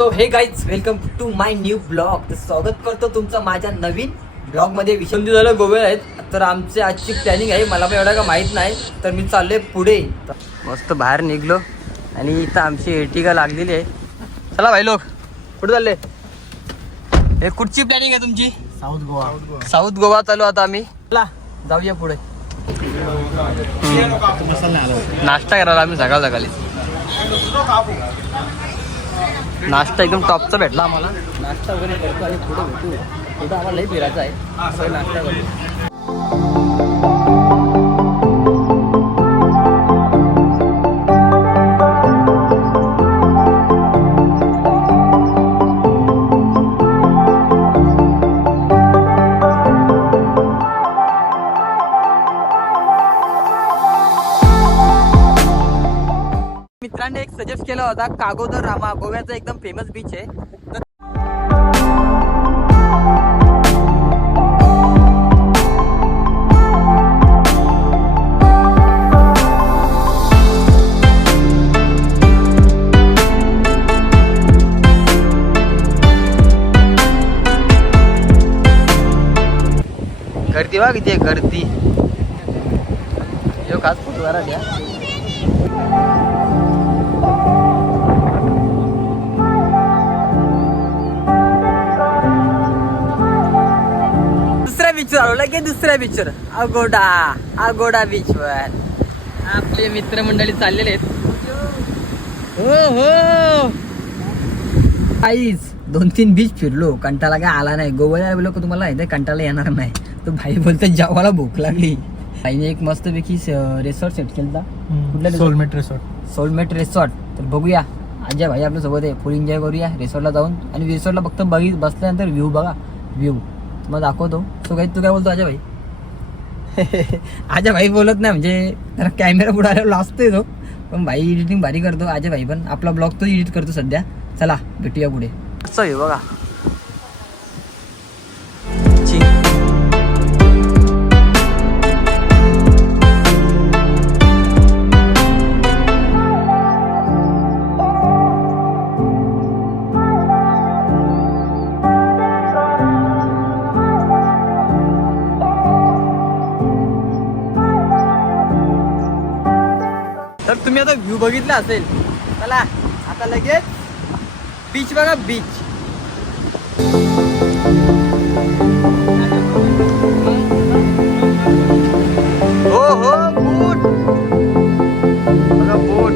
So hey guys welcome to my new blog. तर स्वागत करतो तुमचं माझ्या नवीन ब्लॉग मध्ये. विषय झालं गोव्याला आहेत. तर आमची आजची प्लॅनिंग आहे, मला पण एवढा का माहीत नाही. तर मी चाललोय पुढे. मस्त बाहेर निघलो आणि इथं आमची एर्टिगा लागलेली आहे. चला भाई लोक कुठे चालले? हे कुठची प्लॅनिंग आहे तुमची? साऊथ गोवा. साऊथ गोवा चालू आता आम्ही. चला जाऊया पुढे. नाश्ता करायला आम्ही सकाळ सकाळी. नाश्ता एकदम टॉपचा भेटला आम्हाला. नाश्ता वगैरे करतो आणि पुढे भेटू. पुढं आम्हाला लई फिरायचं आहे. सगळं नाश्ता करतो. मित्रांनी एक सजेस्ट केला होता कागोदर रामा, गोव्याचा एकदम फेमस बीच आहे. गर्दी बघा किती आहे गर्दी. यो खास फोटो जरा द्या. बीच आलो लगेच दुसऱ्या बीचवर अगोडा बीचवर आपले मित्रमंडळी चाललेले आहेत. हो हो आईच 2-3 बीच फिरलो, कंटाळा काय आला नाही. गोव्याला बोललो का तुम्हाला इथे कंटाळा येणार नाही. तो भाई बोलतो जेवायला भूक लागली. भाईने एक मस्त पैकी रिसॉर्ट सेट केला. कुठला? Soulmate resort. तर बघूया अजय भाई आपल्या सोबत आहे. फुल एन्जॉय करूया रिसॉर्टला जाऊन. आणि रिसॉर्टला फक्त बसल्यानंतर व्ह्यू बघा. व्ह्यू मग दाखवतो. तू काय बोलतो अजय भाई? अजय भाई बोलत नाही, म्हणजे जरा कॅमेरा पुढे आल्यावर लाजतोय तो. पण भाई एडिटिंग भारी करतो अजय भाई. पण आपला ब्लॉग तो एडिट करतो सध्या. चला भेटूया पुढे. असं आहे बघा. तर तुम्ही आता व्ह्यू बघितला असेल. चला आता लगेच बीच बघा. बीच हो हो बोट बघा. बोट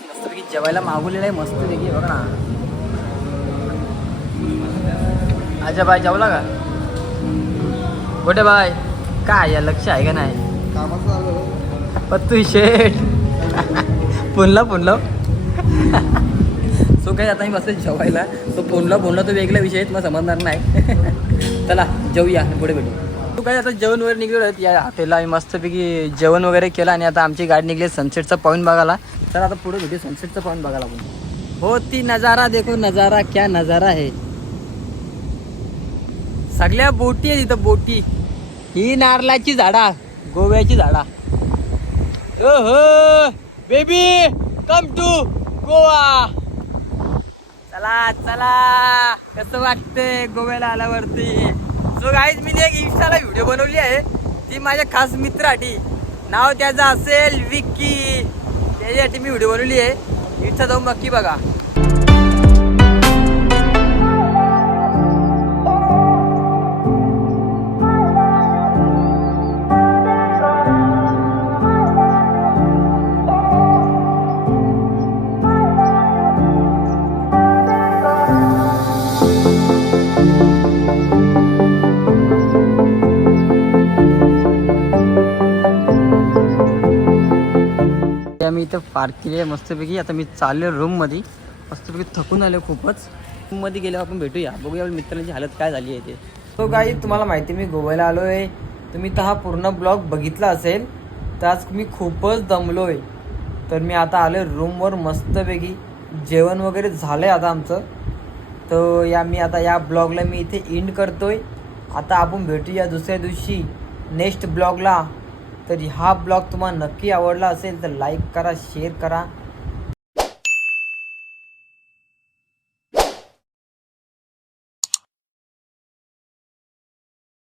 मस्तपैकी जेवायला मागवलेलं आहे. मस्त पैकी बघा ना. अच्छा बाय जेवला का? कुठे बाय? काय या लक्ष आहे का नाही? तू शेट पुनला सो काही आता मी बसेल जेवायला. तो पुनला तो वेगळा विषय आहे, मग समजणार नाही. चला जेऊया पुढे भेटू. तू काय आता जेवण वगैरे निघलो या हॉटेलला. आम्ही मस्तपैकी जेवण वगैरे केलं आणि आता आमची गाडी निघली सनसेटचा पॉईंट बघायला. तर आता पुढे भेटू सनसेटचा पॉईंट बघायला. आपण हो ती नजारा देखो, नजारा क्या नजारा आहे. सगळ्या बोटी आहे तिथं. बोटी ही नारळाची झाडा, गोव्याची झाडा. ओहो बेबी कम टू गोवा. चला चला कसं वाटतंय गोव्याला आल्यावरती. सो गाईज मी एक इंस्टाला व्हिडिओ बनवली आहे, ती माझ्या खास मित्रासाठी. नाव त्याचं असेल विक्की. त्याच्यासाठी मी व्हिडिओ बनवली आहे. इंस्टा जाऊन नक्की बघा. आम्ही इथं पार्क केली आहे मस्तपैकी. आता मी चाललो रूममध्ये. मस्तपैकी थकून आलो खूपच. रूममध्ये गेल्यावर आपण भेटूया. बघूया मित्रांची हालत काय झाली आहे ते. तो काही तुम्हाला माहिती मी गोव्याला आलो आहे. तुम्ही तर हा पूर्ण ब्लॉग बघितला असेल. तर आज मी खूपच दमलो आहे. तर मी आता आलो रूमवर मस्तपैकी. जेवण वगैरे झालं आहे आता आमचं. तर मी आता या ब्लॉगला मी इथे एंड करतोय. आता आपण भेटूया दुसऱ्या दिवशी नेक्स्ट ब्लॉगला. तर हा ब्लॉग तुम्हाला नक्की आवडला असेल तर लाईक करा, शेअर करा